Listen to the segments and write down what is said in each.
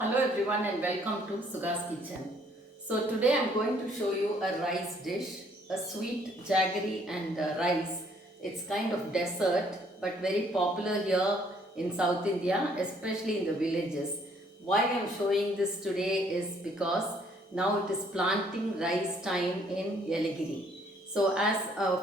Hello everyone and welcome to Suga's Kitchen. So today I am going to show you a rice dish, a sweet jaggery and rice. It's kind of dessert but very popular here in South India, especially in the villages. Why I am showing this today is because now it is planting rice time in Yeligiri. So as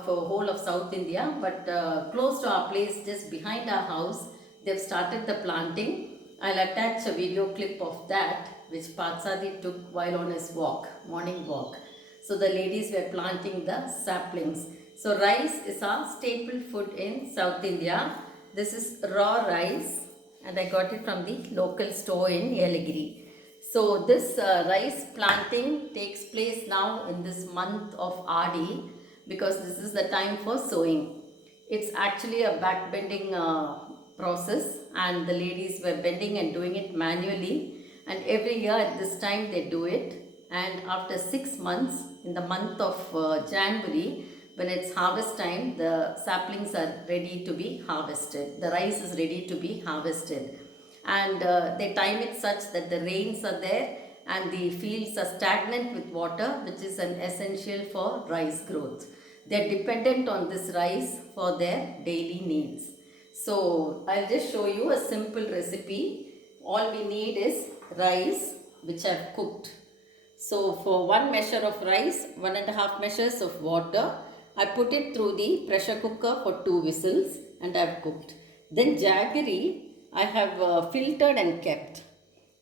for whole of South India, but close to our place, just behind our house, they've started the planting. I'll attach a video clip of that which Patsadi took while on his walk, morning walk. So the ladies were planting the saplings. So rice is our staple food in South India. This is raw rice and I got it from the local store in Yeligiri. So this rice planting takes place now in this month of Adi because this is the time for sowing. It's actually a backbending process and the ladies were bending and doing it manually, and every year at this time they do it, and after 6 months in the month of January, when it's harvest time, the saplings are ready to be harvested. The rice is ready to be harvested, and they time it such that the rains are there and the fields are stagnant with water, which is an essential for rice growth. They are dependent on this rice for their daily needs. So I'll just show you a simple recipe. All we need is rice which I've cooked. So for one measure of rice, 1.5 measures of water, I put it through the pressure cooker for 2 whistles and I've cooked. Then jaggery I have filtered and kept.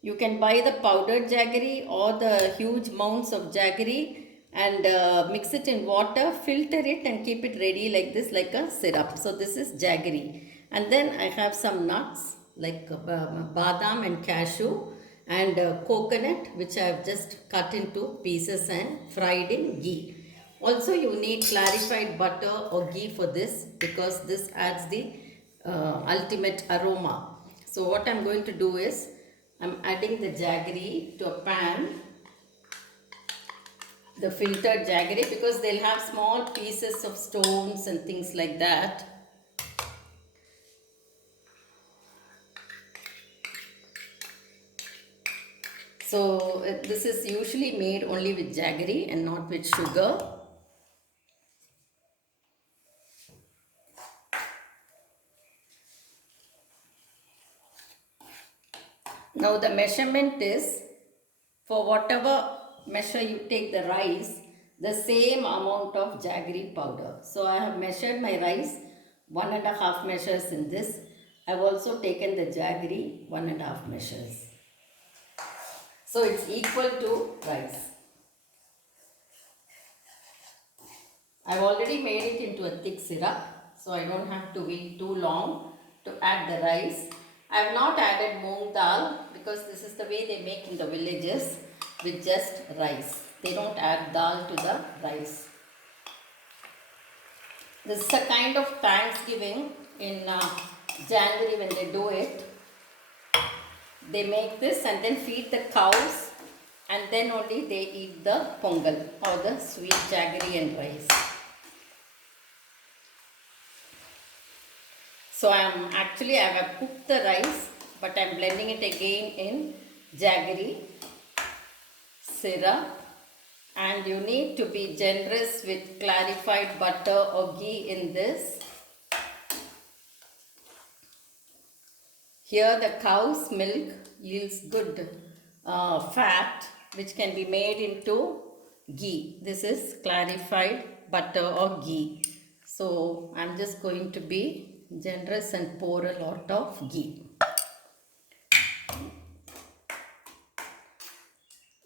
You can buy the powdered jaggery or the huge mounds of jaggery and mix it in water, filter it and keep it ready like this, like a syrup. So this is jaggery. And then I have some nuts like badam and cashew and coconut, which I have just cut into pieces and fried in ghee. Also you need clarified butter or ghee for this because this adds the ultimate aroma. So what I am going to do is I'm adding the jaggery to a pan, the filtered jaggery, because they'll have small pieces of stones and things like that. So this is usually made only with jaggery and not with sugar. Now the measurement is, for whatever measure you take the rice, the same amount of jaggery powder. So I have measured my rice 1.5 measures in this. I have also taken the jaggery 1.5 measures. So it's equal to rice. I have already made it into a thick syrup, so I don't have to wait too long to add the rice. I have not added moong dal because this is the way they make in the villages with just rice. They don't add dal to the rice. This is a kind of Thanksgiving in January when they do it. They make this and then feed the cows, and then only they eat the pongal or the sweet jaggery and rice. So I have cooked the rice, but I am blending it again in jaggery, syrup, and you need to be generous with clarified butter or ghee in this. Here the cow's milk yields good fat which can be made into ghee. This is clarified butter or ghee. So I am just going to be generous and pour a lot of ghee.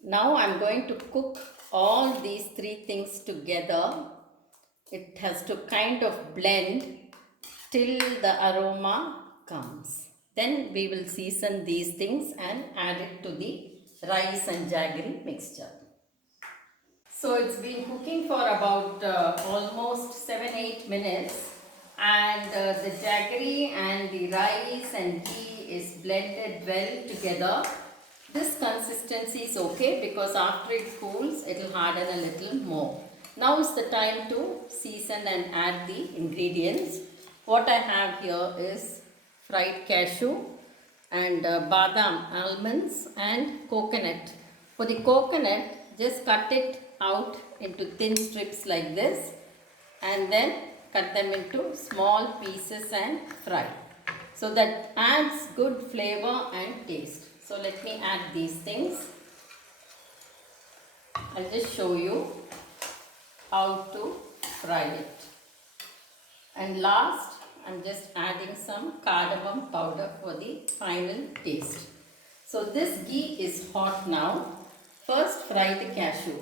Now I am going to cook all these 3 things together. It has to kind of blend till the aroma comes. Then we will season these things and add it to the rice and jaggery mixture. So it's been cooking for about almost 7-8 minutes, and the jaggery and the rice and ghee is blended well together. This consistency is okay because after it cools it will harden a little more. Now is the time to season and add the ingredients. What I have here is fried cashew. and badam, almonds and coconut. For the coconut, just cut it out into thin strips like this and then cut them into small pieces and fry. So that adds good flavor and taste. So let me add these things. I'll just show you how to fry it. And last, I'm just adding some cardamom powder for the final taste. So this ghee is hot now. First fry the cashew.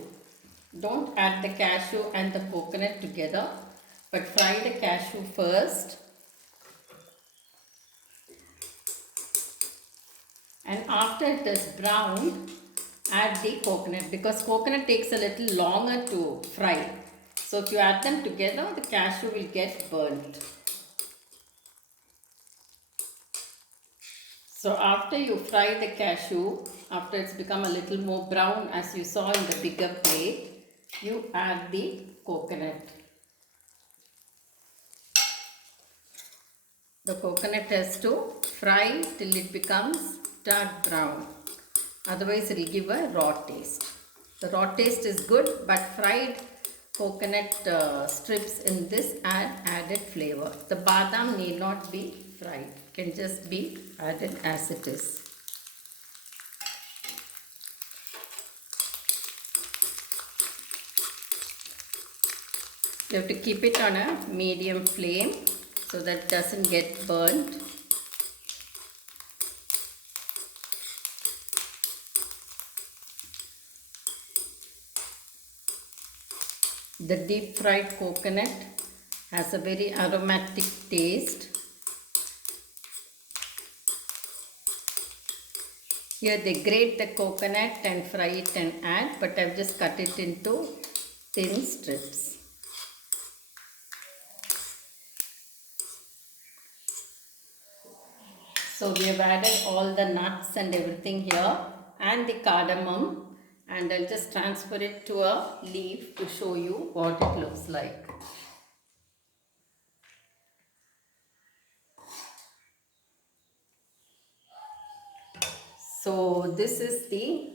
Don't add the cashew and the coconut together, but fry the cashew first. And after it is browned, add the coconut, because coconut takes a little longer to fry. So if you add them together, the cashew will get burnt. So after you fry the cashew, after it's become a little more brown as you saw in the bigger plate, you add the coconut. The coconut has to fry till it becomes dark brown. Otherwise it will give a raw taste. The raw taste is good, but fried coconut strips in this add added flavor. The badam need not be fried. It can just be added as it is. You have to keep it on a medium flame so that it doesn't get burnt. The deep fried coconut has a very aromatic taste. Here they grate the coconut and fry it and add, but I've just cut it into thin strips. So we have added all the nuts and everything here and the cardamom, and I'll just transfer it to a leaf to show you what it looks like. So this is the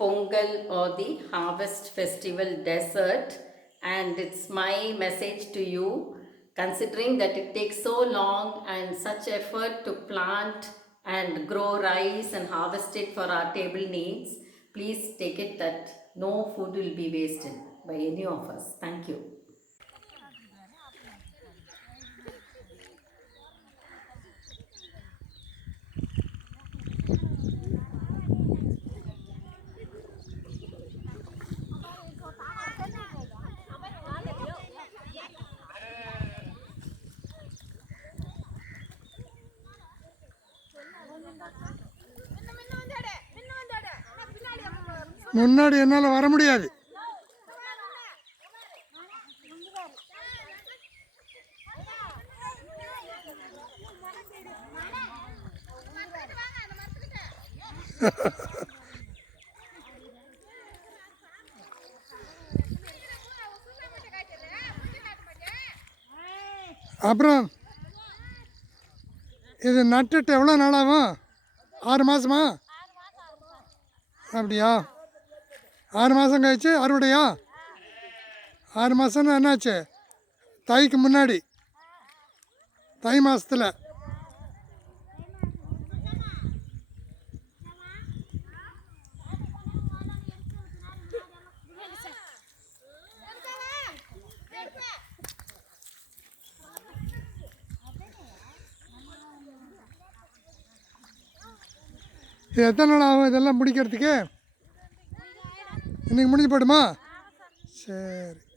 Pongal or the Harvest Festival dessert, and it's my message to you, considering that it takes so long and such effort to plant and grow rice and harvest it for our table needs. Please take it that no food will be wasted by any of us. Thank you. முன்னாடி என்னால் வர முடியாது. அப்புறம் இது நட்டுட்டு எவ்வளோ நாளாகும்? 6 மாதமா? அப்படியா? 6 மாதம் கழிச்சு அறுவடையா? 6 மாதம்னா என்னாச்சு? தைக்கு முன்னாடி, தை மாதத்தில். இது எத்தனை நாள் ஆகும் இதெல்லாம் முடிக்கிறதுக்கு? இன்றைக்கி முடிஞ்சு போய்டுமா? சரி.